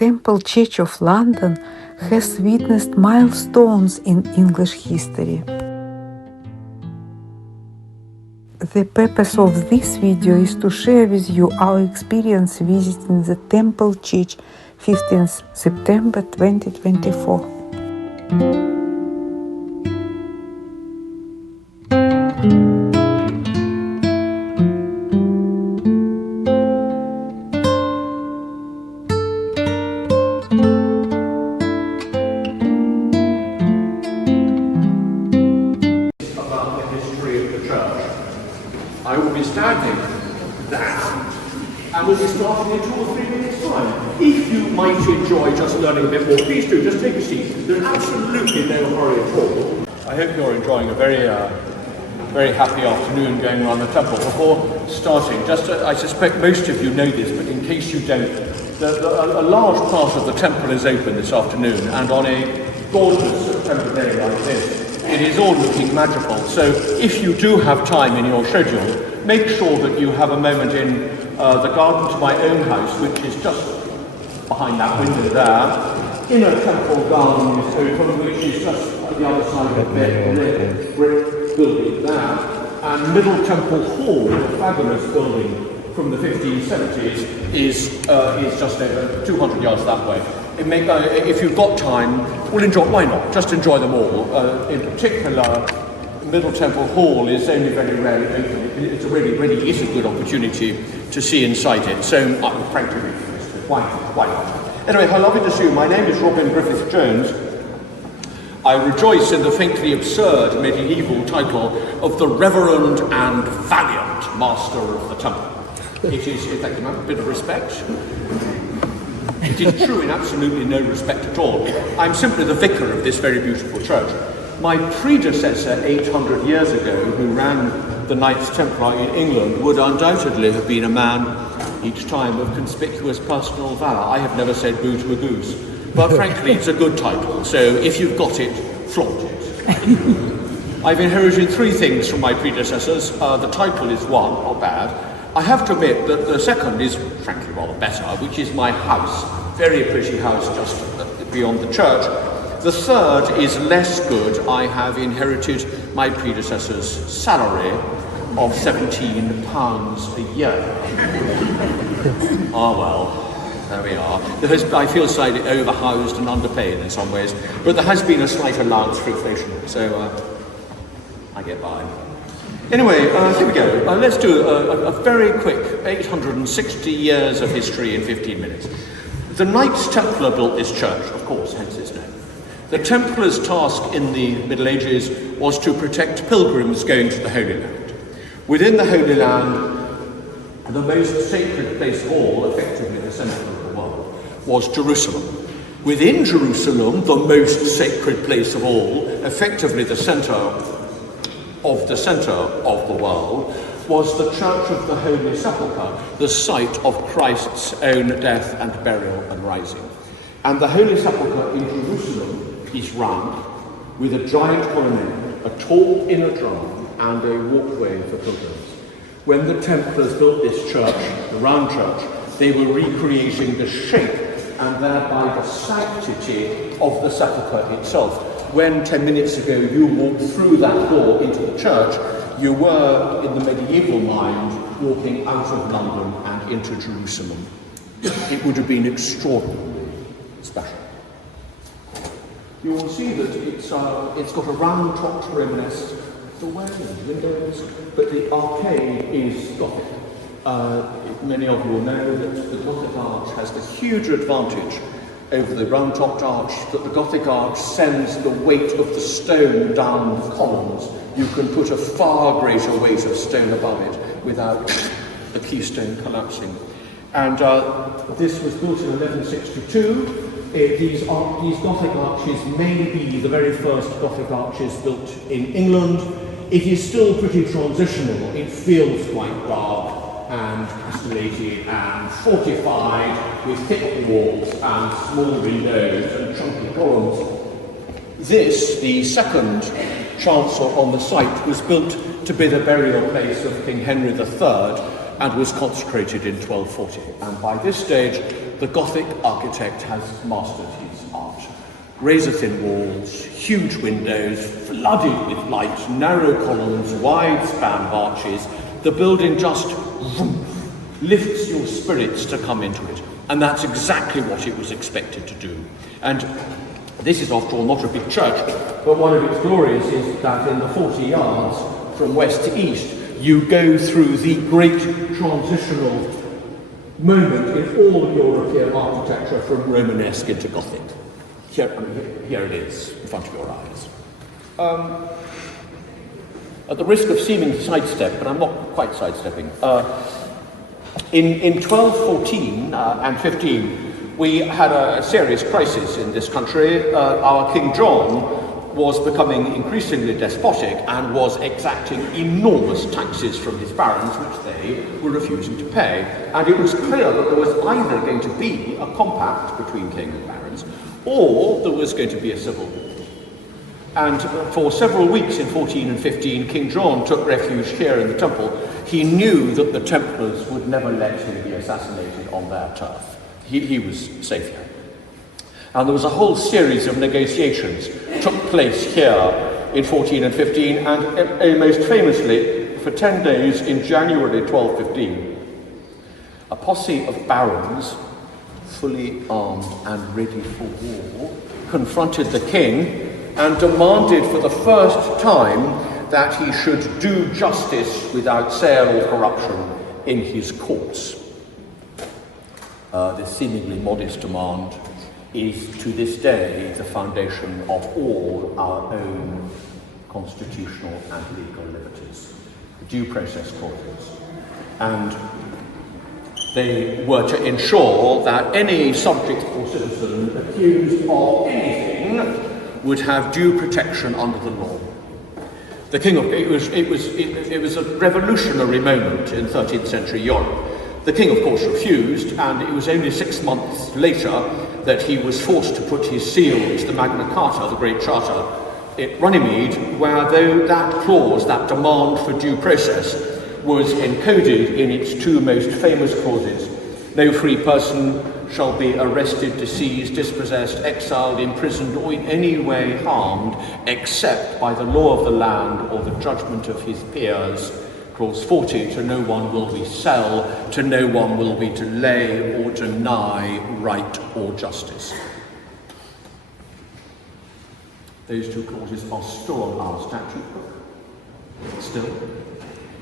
Temple Church of London has witnessed milestones in English history. The purpose of this video is to share with you our experience visiting the Temple Church 15th September 2024. I will be standing there and we'll be starting in 2 or 3 minutes' time. If you might enjoy just learning a bit more, please do, just take a seat. There's absolutely no hurry at all. I hope you're enjoying a very happy afternoon going around the temple. Before starting, I suspect most of you know this, but in case you don't, a large part of the temple is open this afternoon, and on a gorgeous September day like this, it is all looking magical. So if you do have time in your schedule, make sure that you have a moment in the garden to my own house, which is just behind that window there. Inner temple garden is open, which is just at the other side of the brick building there. And Middle Temple Hall, a fabulous building from the 1570s, is just over 200 yards that way. If you've got time, well, why not? Just enjoy them all. In particular, Middle Temple Hall is only very rarely open. It really is a good opportunity to see inside it. So, frankly, why not? Anyway, how lovely to see you. My name is Reverend Griffith-Jones. I rejoice in the faintly absurd medieval title of the Reverend and Valiant Master of the Temple. It is, thank you, ma'am, a bit of respect. It is true in absolutely no respect at all. I'm simply the vicar of this very beautiful church. My predecessor 800 years ago, who ran the Knights Templar in England, would undoubtedly have been a man each time of conspicuous personal valour. I have never said boo to a goose, but frankly it's a good title, so if you've got it, flaunt it. I've inherited 3 things from my predecessors. The title is one, not bad. I have to admit that the second is frankly rather better, which is my house. Very pretty house just beyond the church. The third is less good. I have inherited my predecessor's salary of £17 a year. Ah well, there we are. I feel slightly overhoused and underpaid in some ways, but there has been a slight allowance for inflation, so I get by. Anyway, here we go. Let's do a very quick 860 years of history in 15 minutes. The Knights Templar built this church, of course, hence its name. The Templars' task in the Middle Ages was to protect pilgrims going to the Holy Land. Within the Holy Land, the most sacred place of all, effectively the centre of the world, was Jerusalem. Within Jerusalem, the most sacred place of all, effectively the centre of the world, was the Church of the Holy Sepulchre, the site of Christ's own death and burial and rising. And the Holy Sepulchre in Jerusalem is round, with a giant colonnade, a tall inner drum, and a walkway for pilgrims. When the Templars built this church, the round church, they were recreating the shape and thereby the sanctity of the sepulchre itself. When 10 minutes ago you walked through that door into the church, you were, in the medieval mind, walking out of London and into Jerusalem. It would have been extraordinarily special. You will see that it's got a round-topped romanesque doorway and windows, but the arcade is Gothic. Many of you will know that the Gothic arch has the huge advantage over the round-topped arch, that the Gothic arch sends the weight of the stone down the columns. You can put a far greater weight of stone above it without the keystone collapsing. And this was built in 1162. These Gothic arches may be the very first Gothic arches built in England. It is still pretty transitional. It feels quite dark and castellated and fortified with thick walls and small windows and chunky columns. This, the second chancel on the site, was built to be the burial place of King Henry III, and was consecrated in 1240. And by this stage, the Gothic architect has mastered his art. Razor-thin walls, huge windows, flooded with light, narrow columns, wide span of arches. The building just lifts your spirits to come into it. And that's exactly what it was expected to do. And this is, after all, not a big church, but one of its glories is that in the 40 yards from west to east, you go through the great transitional moment in all European architecture from Romanesque into Gothic. Here it is, in front of your eyes. At the risk of seeming to sidestep, but I'm not quite sidestepping, in 1214 and 15, we had a serious crisis in this country. Our King John was becoming increasingly despotic and was exacting enormous taxes from his barons, which they were refusing to pay. And it was clear that there was either going to be a compact between king and barons, or there was going to be a civil war. And for several weeks in 14 and 15, King John took refuge here in the Temple. He knew that the Templars would never let him be assassinated on their turf. He was safe here. And there was a whole series of negotiations took place here in 14 and 15, and most famously, for 10 days in January 1215, a posse of barons, fully armed and ready for war, confronted the king and demanded for the first time that he should do justice without sale or corruption in his courts. This seemingly modest demand is to this day the foundation of all our own constitutional and legal liberties, due process clauses. And they were to ensure that any subject or citizen accused of anything would have due protection under the law. The king of it was a revolutionary moment in 13th century Europe. The king, of course, refused, and it was only 6 months later that he was forced to put his seal to the Magna Carta, the Great Charter, at Runnymede, where though that clause, that demand for due process, was encoded in its two most famous clauses: no free person shall be arrested, diseased, dispossessed, exiled, imprisoned, or in any way harmed, except by the law of the land or the judgment of his peers. Clause 40, to no one will we sell, to no one will we delay or deny right or justice. Those two clauses are still on our statute book. Still.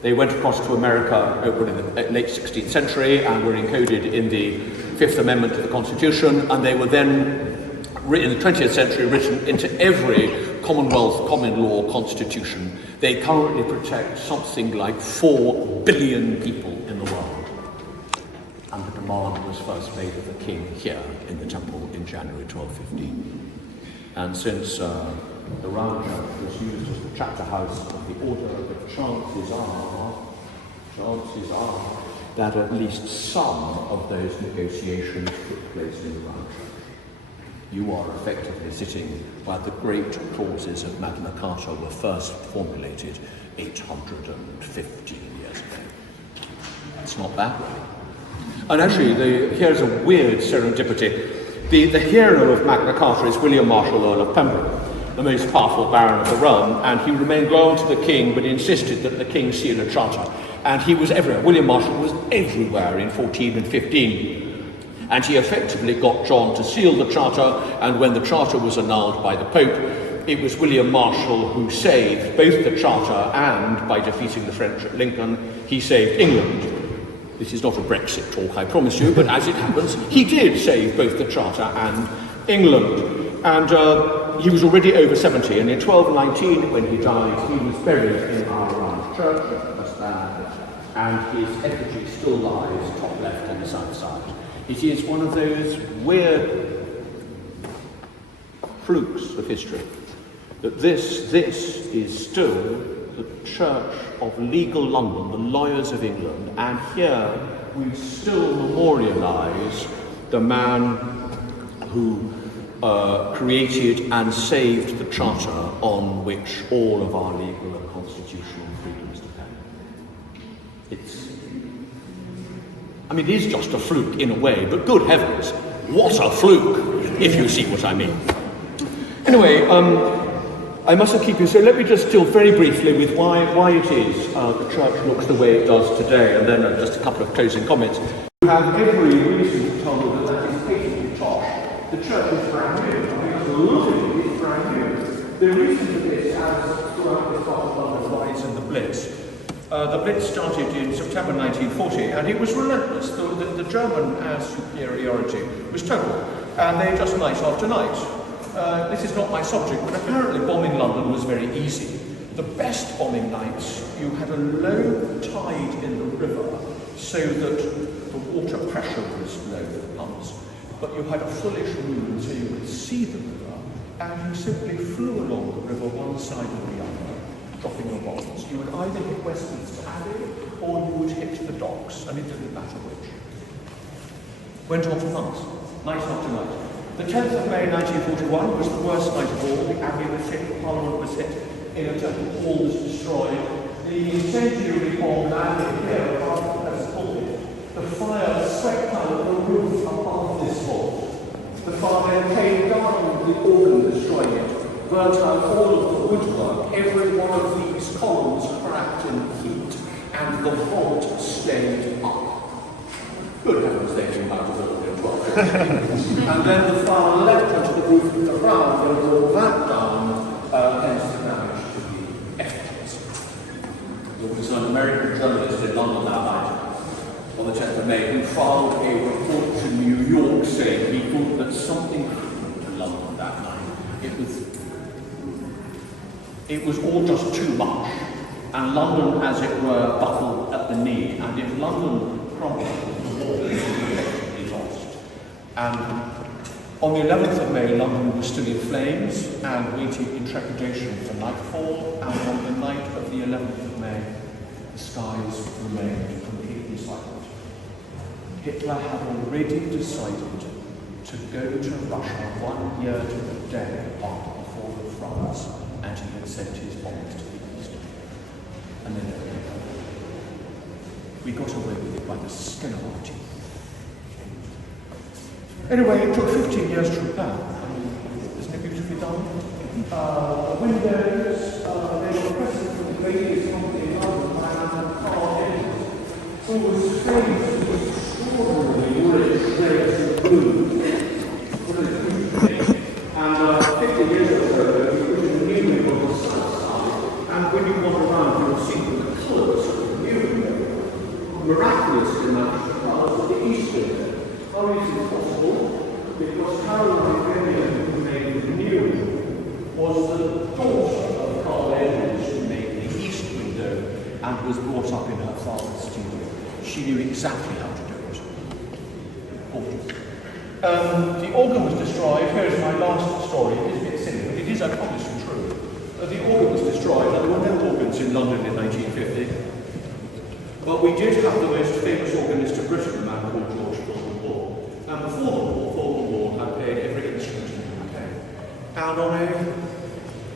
They went across to America in the late 16th century and were encoded in the Fifth Amendment to the Constitution, and they were then, in the 20th century, written into every Commonwealth common law constitution. They currently protect something like 4 billion people in the world. And the demand was first made of the king here in the Temple in January 1215. And since the round church was used as the chapter house of the order, the chances are that at least some of those negotiations took place in the round church. You are effectively sitting where the great clauses of Magna Carta were first formulated 850 years ago. It's not that way. And actually, here's a weird serendipity. The hero of Magna Carta is William Marshal, Earl of Pembroke, the most powerful baron of the realm, and he remained loyal to the king, but insisted that the king seal a charter. And he was everywhere. William Marshal was everywhere in 14 and 15. And he effectively got John to seal the charter, and when the charter was annulled by the Pope, it was William Marshal who saved both the charter and, by defeating the French at Lincoln, he saved England. This is not a Brexit talk, I promise you, but as it happens, he did save both the charter and England. And he was already over 70, and in 1219, when he died, he was buried in our round church at Westland, and his effigy still lies top left on the south side. It is one of those weird flukes of history that this is still the Church of Legal London, the lawyers of England, and here we still memorialise the man who created and saved the charter on which all of our legal and constitutional freedoms depend. It's I mean, it is just a fluke in a way, but good heavens, what a fluke, if you see what I mean. Anyway, I mustn't keep you, so let me just deal very briefly with why it is the church looks the way it does today, and then just a couple of closing comments. You have every reason to tell me that is patently tosh. The church is brand new. I mean, a lot of it is brand new. The reason for this, as throughout this part of London, lies in the Blitz. The Blitz started in September 1940, and it was relentless. The German superiority was total, and they just night after night. This is not my subject, but apparently bombing London was very easy. The best bombing nights, you had a low tide in the river so that the water pressure was low for the pumps, but you had a fullish moon so you could see the river, and you simply flew along the river one side or the other, dropping your bombs. You would either hit Westminster Abbey or you would hit the docks, and it didn't matter which. Went on for months, night after night. The 10th of May 1941 was the worst night of all. The Abbey was hit, Parliament was hit, in a temple hall was destroyed. The incendiary bomb landed here above the present pulpit. The fire swept out of the roof above this hall. The fire came down the organ, destroying it, burnt out all of the woodwork. Every one of these columns cracked in heat, and the vault stayed up. Good heavens, they came out of the and then the fire leapt onto the roof of the ground and brought that down, hence the damage to the effigies. There was an American journalist in London that night, on the 10th of May, who filed a report to New York saying he thought that something happened to London that night. It was all just too much, and London, as it were, buckled at the knee, and if London crumbled, the war was effectively lost. And on the 11th of May, London was still in flames and waiting in trepidation for nightfall, and on the night of the 11th of May, the skies remained completely silent. Hitler had already decided to go to Russia 1 year to the day after the fall of France, and he had sent his bombs to the east. And then we got away with it by the skin of our teeth. Anyway, it took 15 years to repair. Isn't it beautifully done? The windows, they were present from the greatest company in London by Magna Carta, who was famous for the extraordinarily rich layers of blue. And 50 years ago, we put a new window on the south side, and when you walk around, you'll see the colours of the new window. Miraculous in that the colours of the east window. How is it possible? Because Caroline Reverend, who made the new window, was the daughter of Carl Edwards, who made the east window and was brought up in her father's studio. She knew exactly how to do it. Gorgeous. The organ was destroyed. Here's my last story. It is a bit silly, but it is, I promise you, true. The organ was destroyed, and there were no organs in London in 1950. But we did have the most famous organist of Britain, a man called George. And before the war, had played every instrument in the UK. And on a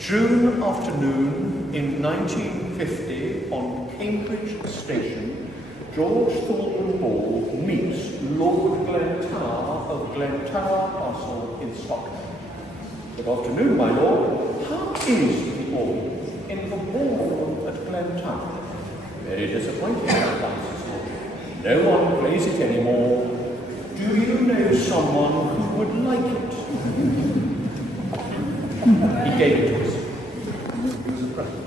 June afternoon in 1950, on Cambridge Station, George Thornton Ball meets Lord Glentower of Glentower Castle in Scotland. Good afternoon, my lord. How is the organ in the ballroom at Glentower? Very disappointing, Francis Lord. No one plays it anymore. Do you know someone who would like it? He gave it to us. It was a present.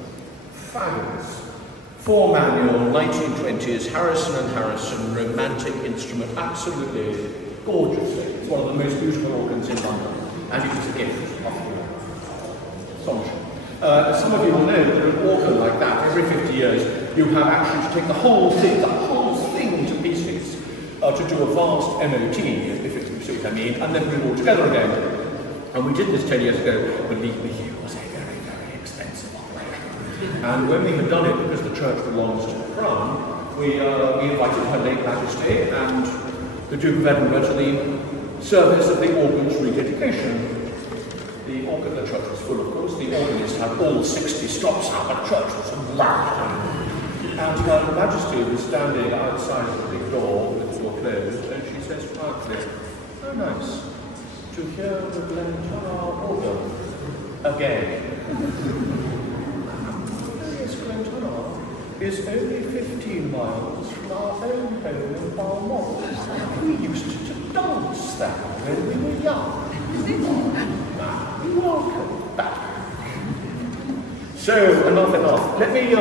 Fabulous. 4-manual, 1920s, Harrison and Harrison, romantic instrument, absolutely gorgeous. It's one of the most beautiful organs in London, and it was a gift after all. Astonishing. Some of you will know that an organ like that, every 50 years, you have actually to take the whole thing to pieces. To do a vast MOT, if you see what I mean, and then bring it all together again. And we did this 10 years ago. Believe me, it was a very, very expensive operation. And when we had done it, because the church belongs to the Crown, we invited Her Late Majesty and the Duke of Edinburgh to the service of the organ's rededication. The church was full, of course. The organist had all 60 stops out. The church was loud. And Her Majesty was standing outside of the big door with were closed, and she says quietly, "Oh, nice to hear the Glentower organ again." Yes, Glentower is only 15 miles from our own home in Balmoral. We used to dance there when we were young. Welcome back. So, enough. Let me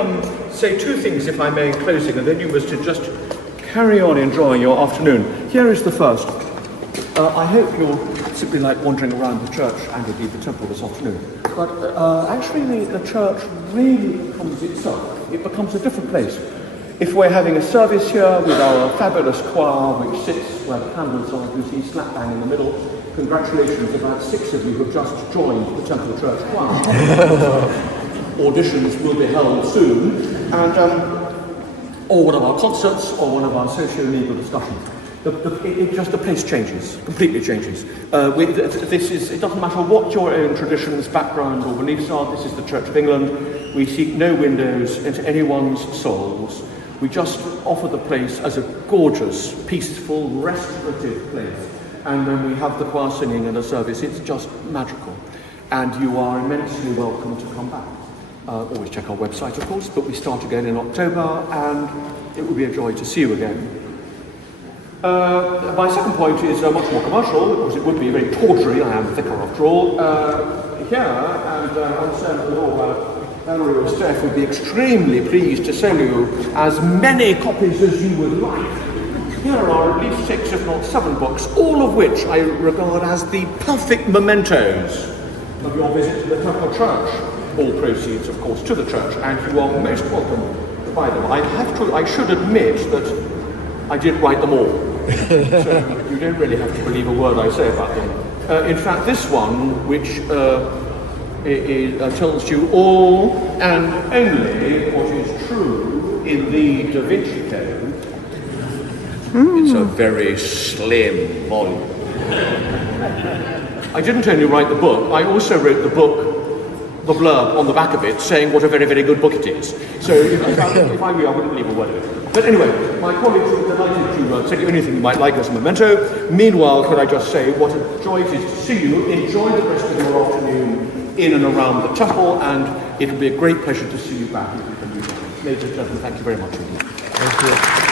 say two things, if I may, in closing, and then you must just carry on enjoying your afternoon. Here is the first. I hope you'll simply like wandering around the church and indeed the temple this afternoon. But actually the church really becomes itself. It becomes a different place. If we're having a service here with our fabulous choir, which sits where the candles are, you see, slap bang in the middle, congratulations, about 6 of you have just joined the Temple Church choir. Auditions will be held soon, and or one of our concerts, or one of our socio-legal discussions. The place changes, completely changes. It doesn't matter what your own traditions, background, or beliefs are. This is the Church of England. We seek no windows into anyone's souls. We just offer the place as a gorgeous, peaceful, restorative place. And when we have the choir singing and a service, it's just magical. And you are immensely welcome to come back. Always check our website, of course, but we start again in October, and it will be a joy to see you again. My second point is much more commercial, because it would be very tawdry. I am vicar after all. Here, and I'm certain that all Ellery or Steph would be extremely pleased to sell you as many copies as you would like. Here are at least 6, if not 7 books, all of which I regard as the perfect mementos of your visit to the Templar Church. All proceeds, of course, to the church, and you are most welcome to buy them. I should admit that I did write them all, so you don't really have to believe a word I say about them. In fact, this one, which tells you all and only what is true in the Da Vinci Code, it's a very slim volume. I didn't only write the book, I also wrote the blurb on the back of it saying what a very, very good book it is. So if I were you, I wouldn't leave a word of it. But anyway, my colleagues are delighted to send you anything you might like as a memento. Meanwhile, could I just say what a joy it is to see you. Enjoy the rest of your afternoon in and around the temple, and it'll be a great pleasure to see you back. Ladies and gentlemen, thank you very much indeed. Thank you.